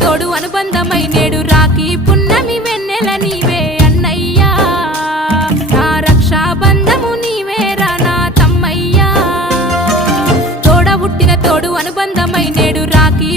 తోడు అనుబంధమై నేడు రాఖీ పున్నమి వెన్నెల నీవే అన్నయ్యా నా రక్షాబంధము నీవేరా నా తమ్మయ్యా తోడ పుట్టిన తోడు అనుబంధమై నేడు రాఖీ